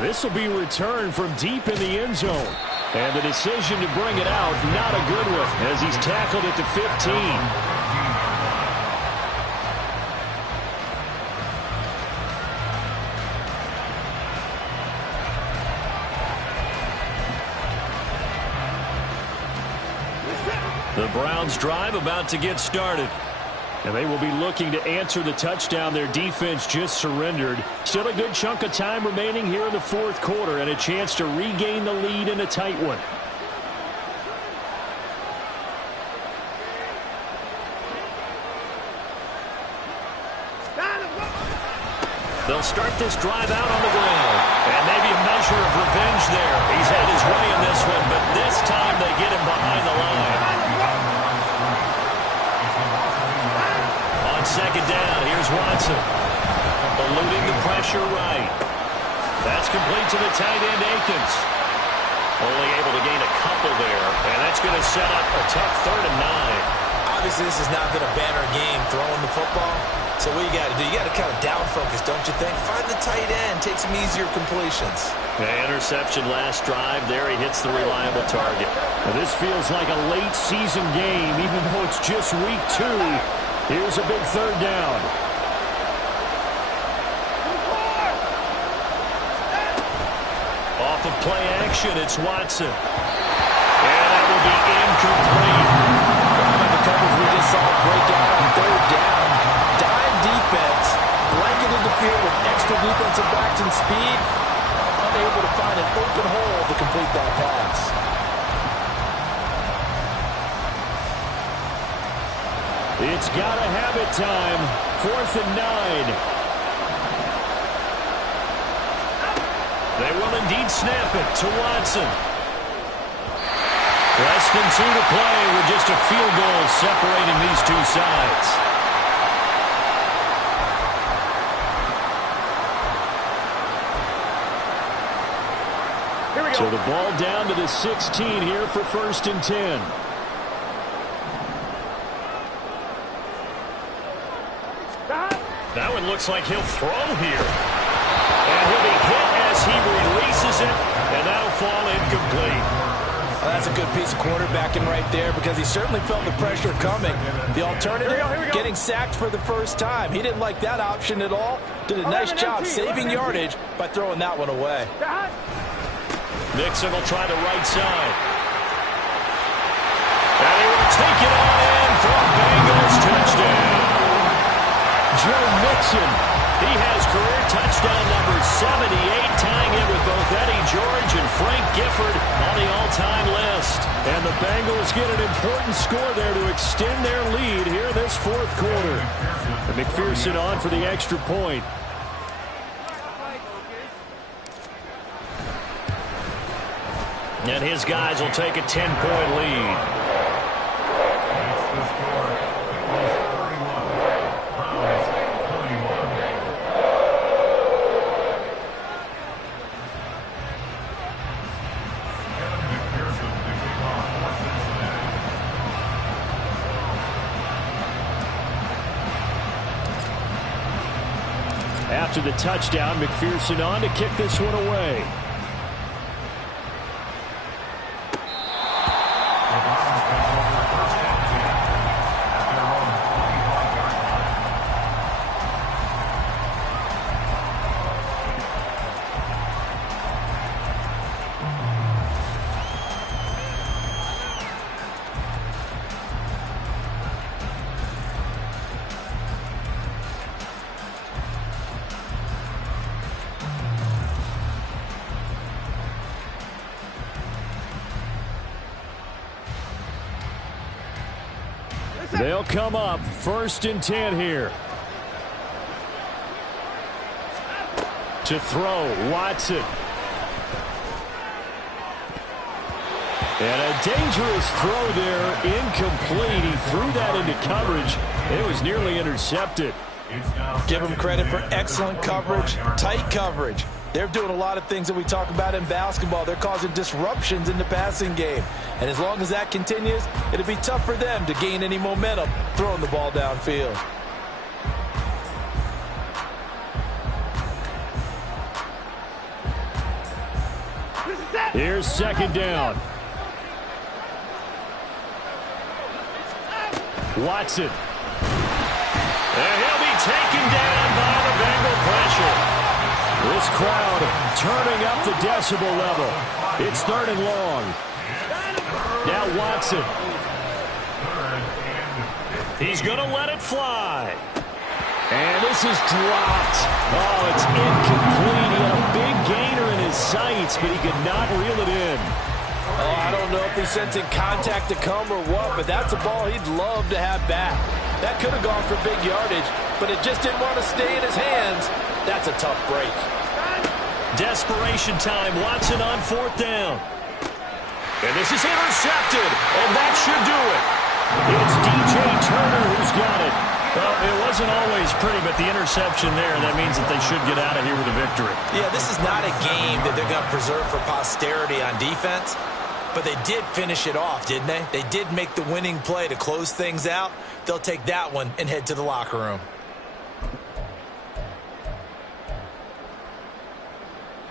This will be returned from deep in the end zone. And the decision to bring it out, not a good one, as he's tackled at the 15. The Browns drive about to get started. And they will be looking to answer the touchdown their defense just surrendered. Still a good chunk of time remaining here in the 4th quarter and a chance to regain the lead in a tight one. They'll start this drive out on the ground. And maybe a measure of revenge there. He's had his way in this one, but this time they get him behind the line. On 2nd down, here's Watson. Eluding the pressure right. That's complete to the tight end, Akins. Only able to gain a couple there, and that's going to set up a tough 3rd and 9. Obviously, this has not been a banner game throwing the football. So what you got to do, you got to kind of down focus, don't you think? Find the tight end, take some easier completions. Interception last drive. There he hits the reliable target. Now, this feels like a late season game, even though it's just week 2. Here's a big third down. Off of play action, it's Watson. And that will be incomplete. The coverage we just saw break out on third down. Dime defense, blanketed the field with extra defensive backs and speed, unable to find an open hole to complete that pass. It's gotta have it time. 4th and 9. They will indeed snap it to Watson. Less than 2 to play with just a field goal separating these two sides. Here we go. So the ball down to the 16 here for 1st and 10. That one looks like he'll throw here. And he'll be hit as he releases it, and that'll fall incomplete. Well, that's a good piece of quarterbacking right there because he certainly felt the pressure coming. The alternative, Here we go. getting sacked for the first time. He didn't like that option at all. Did a nice job saving yardage by throwing that one away. Mixon will try the right side. And he will take it on in for a Bengals touchdown. Joe Mixon. He has career touchdown number 78, tying it with both Eddie George and Frank Gifford on the all-time list. And the Bengals get an important score there to extend their lead here in this 4th quarter. And McPherson on for the extra point. And his guys will take a 10-point lead. After the touchdown, McPherson on to kick this one away. They'll come up 1st and 10 here. To throw, Watson. And a dangerous throw there, incomplete. He threw that into coverage. It was nearly intercepted. Give them credit for excellent coverage, tight coverage. They're doing a lot of things that we talk about in basketball. They're causing disruptions in the passing game. And as long as that continues, it'll be tough for them to gain any momentum throwing the ball downfield. Here's 2nd down. Watson. And he'll be taken down by the Bengal pressure. This crowd turning up the decibel level. It's 3rd and long. Now Watson. He's going to let it fly. And this is dropped. Oh, it's incomplete. He had a big gainer in his sights, but he could not reel it in. Oh, I don't know if he's sensing contact to come or what, but that's a ball he'd love to have back. That could have gone for big yardage, but it just didn't want to stay in his hands. That's a tough break. Desperation time. Watson on 4th down. And this is intercepted, and that should do it. It's DJ Turner who's got it. Well, it wasn't always pretty, but the interception there, that means that they should get out of here with a victory. Yeah, this is not a game that they're going to preserve for posterity on defense. But they did finish it off, didn't they? They did make the winning play to close things out. They'll take that one and head to the locker room.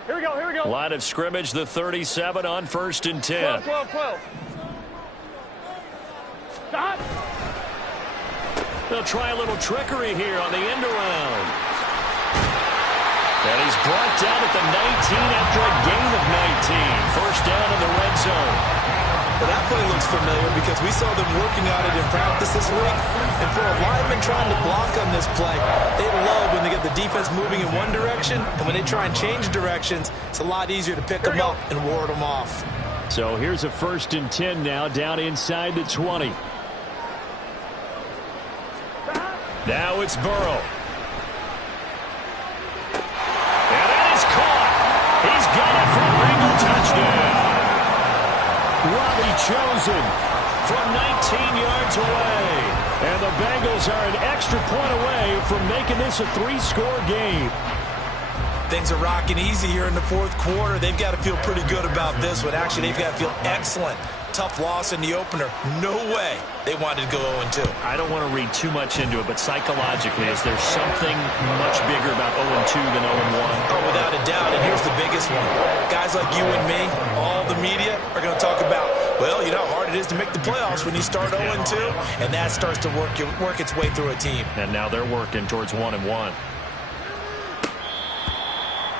Here we go, here we go. Line of scrimmage, the 37 on 1st and 10. 12. Stop. They'll try a little trickery here on the end around. And he's brought down at the 19 after a gain of 19. First down in the red zone. Well, that play looks familiar because we saw them working on it in practice this week. And for a lineman trying to block on this play, they love when they get the defense moving in one direction. And when they try and change directions, it's a lot easier to pick them up and ward them off. So here's a 1st and 10 now, down inside the 20. Now it's Burrow. And that is caught. He's got it for a Bengal touchdown. Robbie chosen from 19 yards away. And the Bengals are an extra point away from making this a 3-score game. Things are rocking easy here in the 4th quarter. They've got to feel pretty good about this one. Actually, they've got to feel excellent. Tough loss in the opener. No way they wanted to go 0-2. I don't want to read too much into it, but psychologically, is there something much bigger about 0-2 than 0-1? Oh, without a doubt, and here's the biggest one. Guys like you and me, all the media, are going to talk about, well, you know how hard it is to make the playoffs when you start 0-2, and that starts to work its way through a team. And now they're working towards 1-1.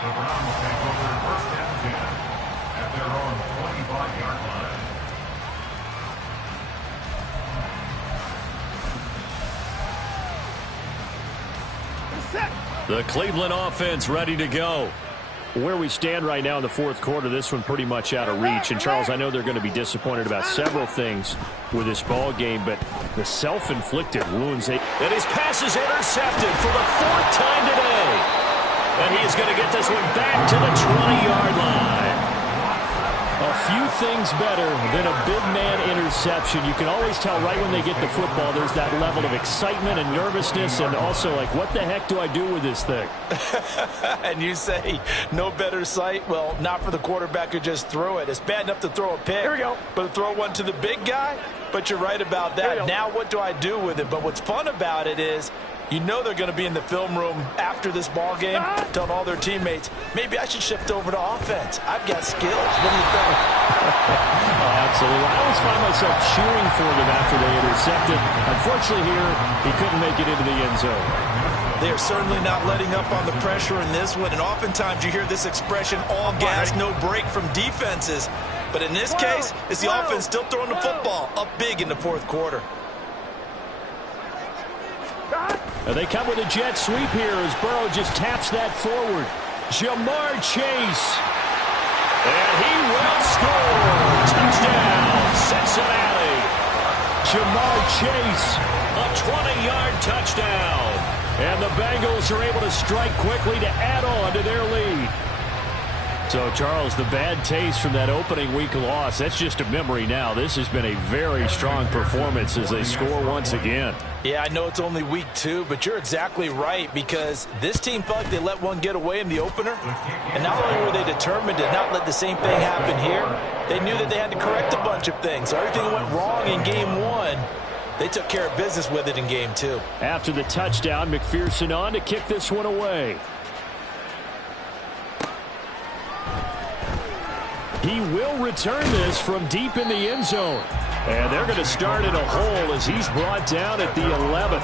The Browns will take over 1st and 10 at their own 25-yard line. The Cleveland offense ready to go. Where we stand right now in the 4th quarter, this one pretty much out of reach. And, Charles, I know they're going to be disappointed about several things with this ball game, but the self-inflicted wounds. And his pass is intercepted for the 4th time today. And he is going to get this one back to the 20-yard line. A few things better than a big man interception. You can always tell right when they get the football, there's that level of excitement and nervousness, and also like, what the heck do I do with this thing? And you say, no better sight? Well, not for the quarterback who just threw it. It's bad enough to throw a pick. Here we go. But to throw one to the big guy? But you're right about that. Now what do I do with it? But what's fun about it is, you know they're going to be in the film room after this ball game, telling all their teammates, maybe I should shift over to offense. I've got skills. What do you think? Oh, absolutely. I always find myself cheering for them after they intercepted. Unfortunately here, he couldn't make it into the end zone. They are certainly not letting up on the pressure in this one, and oftentimes you hear this expression, all gas, no break from defenses. But in this case, it's the offense still throwing the football up big in the 4th quarter. And they come with a jet sweep here as Burrow just taps that forward. Jamar Chase. And he will score. Touchdown, Cincinnati. Jamar Chase. A 20-yard touchdown. And the Bengals are able to strike quickly to add on to their lead. So, Charles, the bad taste from that opening week loss, that's just a memory now. This has been a very strong performance as they score once again. Yeah, I know it's only week 2, but you're exactly right because this team felt like they let one get away in the opener. And not only were they determined to not let the same thing happen here, they knew that they had to correct a bunch of things. So everything that went wrong in game 1, they took care of business with it in game 2. After the touchdown, McPherson on to kick this one away. He will return this from deep in the end zone. And they're going to start in a hole as he's brought down at the 11.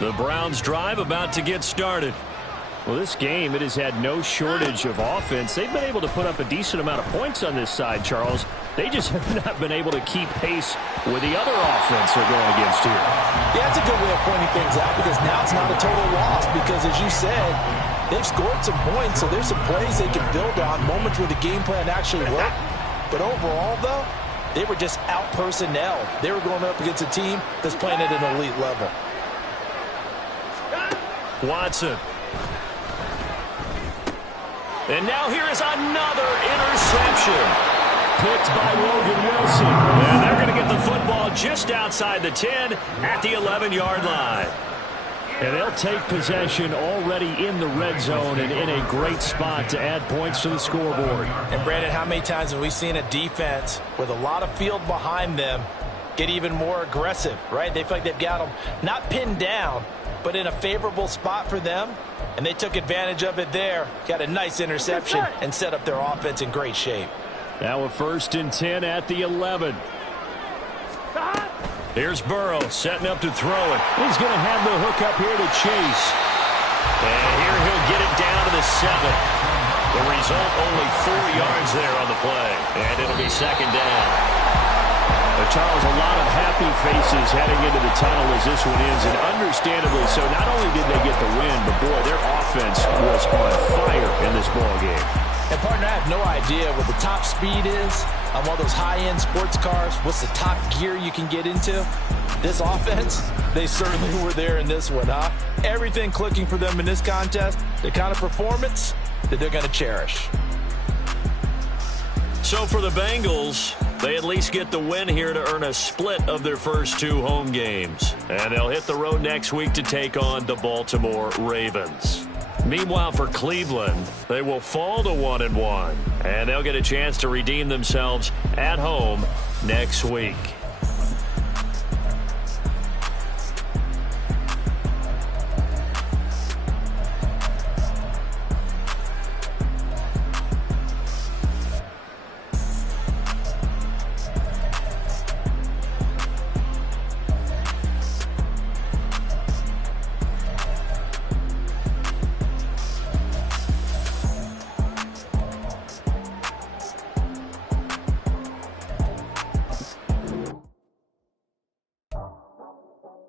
The Browns drive about to get started. Well, this game, it has had no shortage of offense. They've been able to put up a decent amount of points on this side, Charles. They just have not been able to keep pace with the other offense they're going against here. Yeah, that's a good way of pointing things out because now it's not a total loss because, as you said, they've scored some points, so there's some plays they can build on, moments where the game plan actually worked. But overall, though, They were just out personnel. They were going up against a team that's playing at an elite level. Watson. And now here is another interception. Picked by Logan Wilson. And they're going to get the football just outside the 10 at the 11-yard line. And they'll take possession already in the red zone and in a great spot to add points to the scoreboard. And, Brandon, how many times have we seen a defense with a lot of field behind them get even more aggressive, right? They feel like they've got them not pinned down, but in a favorable spot for them, and they took advantage of it there, got a nice interception, and set up their offense in great shape. Now a 1st and 10 at the 11. Here's Burrow setting up to throw it. He's going to have the hook up here to Chase. And here he'll get it down to the 7. The result, only 4 yards there on the play. And it'll be 2nd down. Charles, a lot of happy faces heading into the tunnel as this one ends, and understandably so. Not only did they get the win, but, boy, their offense was on fire in this ballgame. And, partner, I have no idea what the top speed is on one of those high-end sports cars. What's the top gear you can get into? This offense, they certainly were there in this one, huh? Everything clicking for them in this contest, the kind of performance that they're going to cherish. So for the Bengals, they at least get the win here to earn a split of their first 2 home games. And they'll hit the road next week to take on the Baltimore Ravens. Meanwhile, for Cleveland, they will fall to 1-1, and they'll get a chance to redeem themselves at home next week.